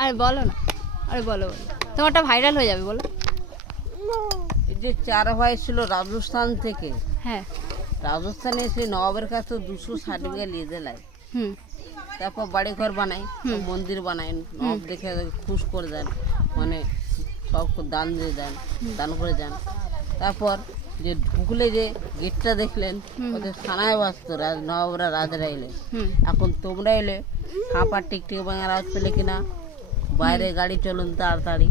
আরে বলো না। আরে বলো বলো। তোমারটা ভাইরাল হয়ে যাবে বলো। এই যে চার ভাই ছিল রাজস্থান থেকে। হ্যাঁ। রাজস্থানে এসে নবাবের কাছে দুশো সার্টিফিকেট নিয়ে দেয় হুম। তারপর বাড়ি ঘর বানায়। মন্দির বানায় নবাব দেখে খুশ করে দেন মানে সব দান দিয়ে দেন দান করে দেন। তারপর যে ঢুকলে যে গেটটা দেখলেন ওদের থানায় বাঁচত রাজ নবাবরা রাজরা এলে। এখন তোমরা এলে কাঁপার টিকটিক ভাঙার আওয়াজ পেলে কিনা? বাইরে গাড়ি চলুন তাড়াতাড়ি।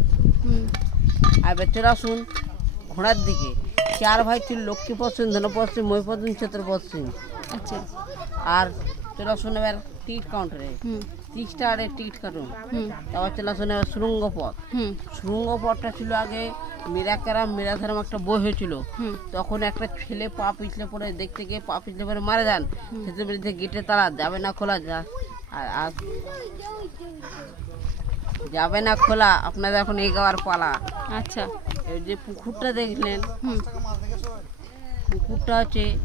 আর চলে আসুন ঘোড়ার দিকে। চার ভাই ছিল লক্ষ্মী পশ্চিম ধন পশ্চিম মহিপদ্দিন ক্ষেত্র পশ্চিম আচ্ছা। আর চলে আসুন এবার টিকিট কাউন্টারে। ত্রিশটা আরে টিকিট কাটুন। তারপর চলে আসুন এবার সুরঙ্গ পথ সুরঙ্গ পথটা ছিল আগে মীরাকারাম মীরাধারাম একটা বই হয়েছিল। তখন একটা ছেলে পা পিছলে পড়ে দেখতে গিয়ে পা পিছলে পড়ে মারা যান। বিরুদ্ধে গেটে তালা যাবে না খোলা যা। আর আর- যাবে না খোলা আপনাদের এখন এগাবার পালা। আচ্ছা। এই যে পুকুরটা দেখলেন পুকুরটা হচ্ছে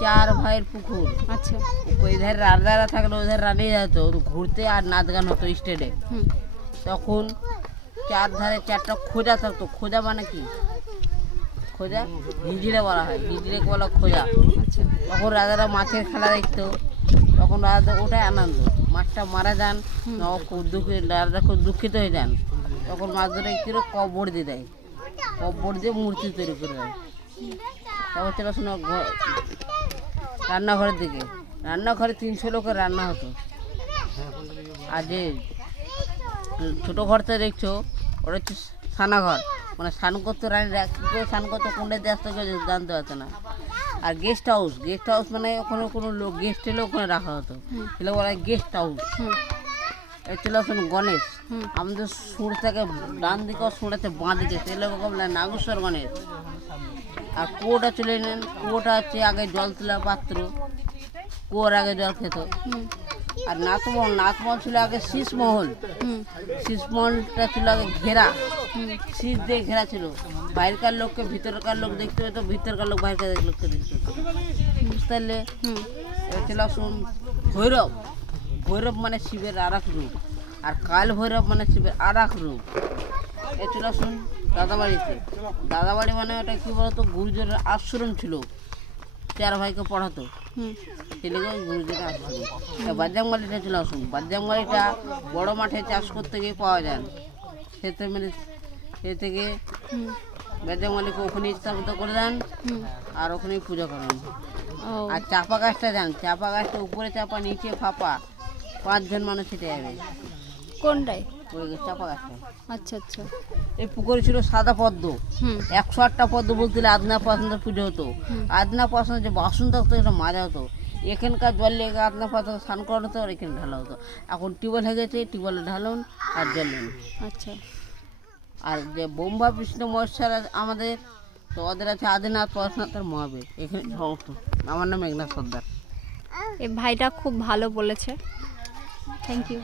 চার ভাইয়ের পুকুর। আচ্ছা। ওই ধারে রাজারা থাকলে ওই ধারে রানিয়ে যেত ঘুরতে আর নাচ গান হতো স্টেডে তখন চার ধারে চারটা খোঁজা থাকতো। খোঁজা মানে কি? খোঁজা হিজড়ে বলা হয়। হিজড়ে বলা খোঁজা। আচ্ছা। তখন রাজারা মাছের খেলা দেখতো। তখন রাজাদের ওটাই আনন্দ। মাছটা মারা যান খুব দুঃখী রাজারা খুব দুঃখিত হয়ে যান। তখন মাছ ধরে কিরো কবর দিয়ে দেয়। কবর দিয়ে মূর্তি তৈরি করে দেয়। তারপর চলো শোনো রান্নাঘরের দিকে। রান্নাঘরে তিনশো লোকের রান্না হতো। আর যে ছোটো ঘরটা দেখছ ওটা হচ্ছে স্নানাঘর মানে স্নান করতে রানীরা কী করে স্নান করতে কোনটা দিয়ে আসতে জানতে পারতো না। আর গেস্ট হাউস গেস্ট হাউস মানে ওখানে কোনো লোক গেস্ট এলে ওখানে রাখা হতো। এগুলো বলা হয় গেস্ট হাউস চলে আসুন গণেশ। আমাদের সুর থেকে ডান দিকে সুর আছে বাঁ দিকে সেগুলো বলে নাগেশ্বর গণেশ। আর কুয়োটা চলে নেন কুয়োটা হচ্ছে আগে জল তোলার পাত্র। কুয়োর আগে জল খেত। আর নাথমহল নাথমহল ছিল আগে শীষমহল শীষমহলটা ছিল আগে ঘেরা। শীষ দিয়ে ঘেরা ছিল। বাইরেকার লোককে ভিতরকার লোক দেখতে পেতো ভিতরকার লোক বাইরেকার লোককে দেখতে পেতো বুঝতে পারলে? আসুন ভৈরব। ভৈরব মানে শিবের আর এক রূপ। আর কাল ভৈরব মানে শিবের আর এক রূপ। এ চলে আসুন দাদাবাড়িতে। দাদাবাড়ি মানে ওটা কী বলতো? গুরুজনের আশ্রম ছিল। চার ভাইকে পড়াতো। হুম। ছেলেকে গুরুজনের আশ্রম। বাজাংবাড়িটা চলে আসুন বাজাংবাড়িটা বড় মাঠে চাষ করতে গিয়ে পাওয়া যায়। সে থেকে মানে সে থেকে হুম বাজাংবাড়িকে ওখানে স্থাপিত করে দেন আর ওখানেই পুজো করেন। আর চাপা গাছটা যান চাপা গাছটা উপরে চাপা নিচে ফাঁপা পাঁচজন মানুষ হেঁটে যাবে। কোনটায়? ওই চাপা গাছটা আচ্ছা আচ্ছা। এই পুকুরে ছিল সাদা পদ্ম। একশো আটটা পদ্ম বলতে গেলে আদনা পছন্দের পুজো হতো। আদনা পছন্দ যে বাসন থাকতো এটা মাজা হতো। এখানকার জল লেগে আদনা পছন্দ স্নান করানো হতো আর এখানে ঢালা হতো। এখন টিউবওয়েল হয়ে গেছে টিউবওয়েলে ঢালুন আর জ্বালুন আচ্ছা। আর যে বোম্বা বিষ্ণু, মহেশ্বর আমাদের, তো ওদের আছে আদিনাথ পরশনাথের মহাবীর। এখানে সমস্ত। আমার নাম মেঘনাথ সর্দার। এই ভাইটা খুব ভালো বলেছে। Thank you